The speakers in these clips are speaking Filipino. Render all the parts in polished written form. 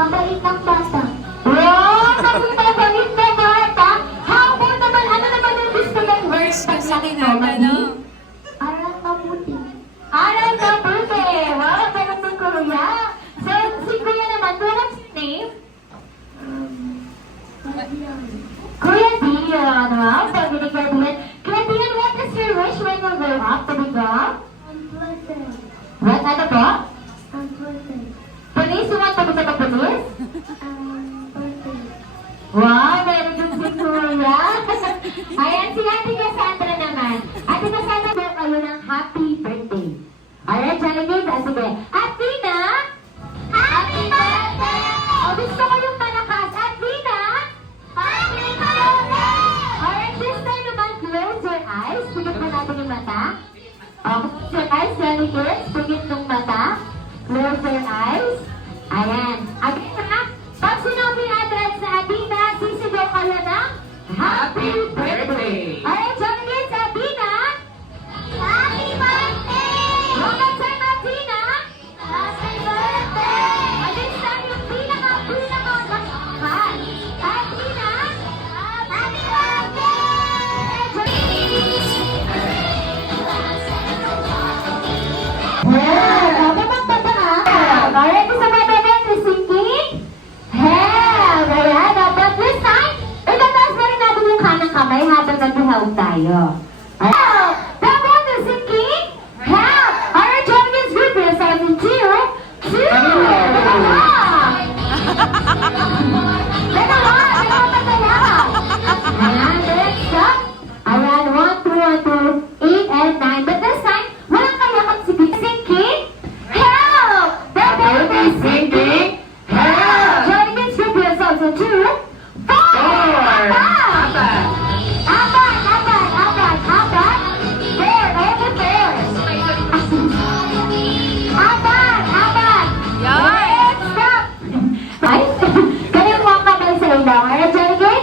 Mabait ng bata. Wow! Sabi mabait na bata? How about naman, ano naman yung gusto mong words pag nakita mo? Aral mabuti. Aral mabuti! Wow, ganun ng Kuya. So, si Kuya naman, what's his name? Kuya Dion. Wow, sabi ni Kuya Dion. Kuya Dion, what is your wish when you grow up to become? What? Ano po? Police? You want to become a police? Wow, very good si Kuya. Ayan, si Ate Cassandra naman. Ate Cassandra, daw kayo ng happy birthday. Alright, Jollibee, sige. Athena! Happy birthday! O, gusto ko yung malakas. Athena! Happy birthday! Alright, this time naman, close your eyes. Pigit mo natin yung mata. O, close your eyes, Jollibee. Pigit ng mata. Close your eyes. Ayan. Athena, pag sinabi address sa Athena, sisigaw kayo ng happy birthday! Alright, Jollibee, sa Athena! Happy birthday! One more time, Athena! Happy birthday! At this time, yung pinaka-lakas. Athena! Happy birthday! Yeah! Ako magpata ka! Alright, isa ba naman si Singing? Hell! Ayan, dapat this time, itataas na rin natin yung kanang kamay habang nag-help tayo. Hell! Dapat si Singing? Hell! Alright, Jollibee, group yourself in two. Dalawa! Ayan, next up. Ayan, 1, 2, 8, and 9. But this time, walang kayakan si Singing. Help! Dapat si Singing? Help! Jollibee, group yourself in 2, 4. Apat! There, over there. Apat! Let's stop! Ay, kaya mo ang kamay sa ilaw. Alright, Jollibee?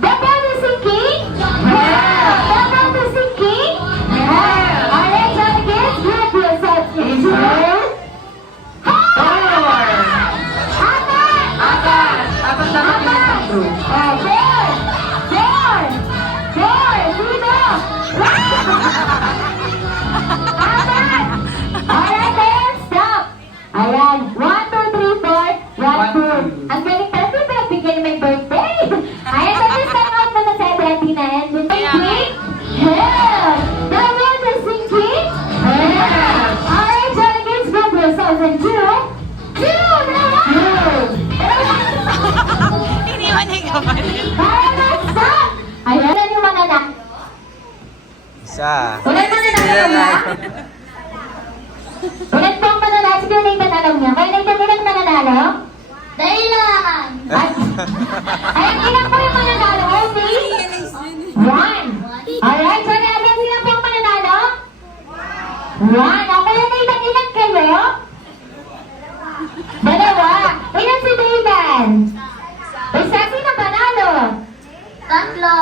Dapat si Singing? Help! Dapat si Singing? Help! Alright, Jollibee, group yourself in 2, 4. Alright, then stop. Ayan, 1, 2, 3, 4, 1, 2. Ang galing pala, di ba nagbigay na may birthday? Ayan, so this time out na sa Athena and the Singing. Help! Dapat the Singing. Help! Alright, Jollibee, group yourselves in 2, 2, dalawa! Iniwan niya yung kamay. Alright, stop! Ayan, yung mga anak. Isa. Ulit mo na naman. Ulit po ang mananalo. Sige, Nathan, alam niya. Kaya Nathan, ilan mananalo? Dailan! Ayan, ilan po yung mananalo? Okay? 1. Alright, so natin, ilan po ang mananalo? 1. Okay, Nathan, ilan kayo? Dalawa. Ilan si Nathan? Isa, sino panalo? Tatlo.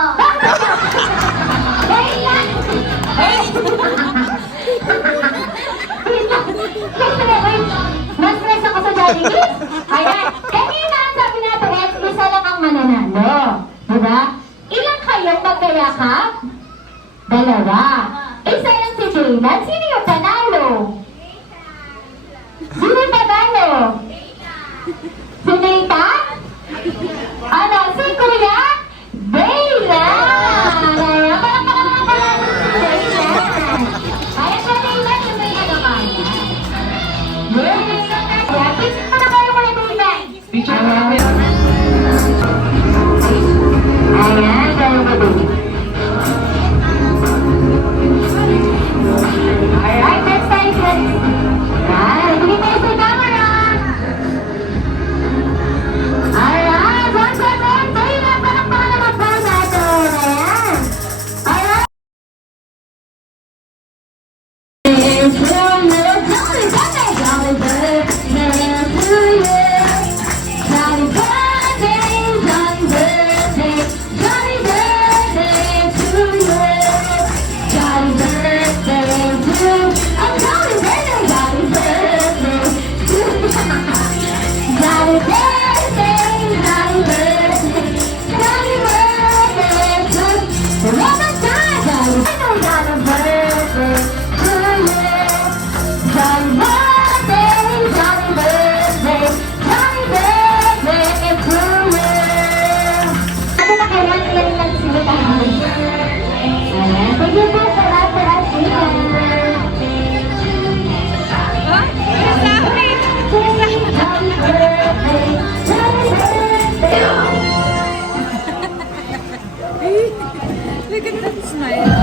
Dailan! Mas stress ako sa Jollibee. Ayan. Kanina ang sabi natin, isa lang ang mananalo. Diba? Ilan kayong magkayakap? Dalawa. Isa lang si Jaylan. Sino yung panalo? Sino yung panalo? Si Nathan? Ano? Si Kuya? Jaylan! Ayan. Parang panalo si Jaylan. Ayan siya, Jaylan. Yung may ano kaya. Yes! Ayan, picture mo na kayo kay Jaylan. Ayan, kayo ba din? Alright, next time, guys. Ayan, hindi kayo sa camera. Alright, once again, Jaylan, parang naman po natin. Ayan. Alright. Happy birthday, smile.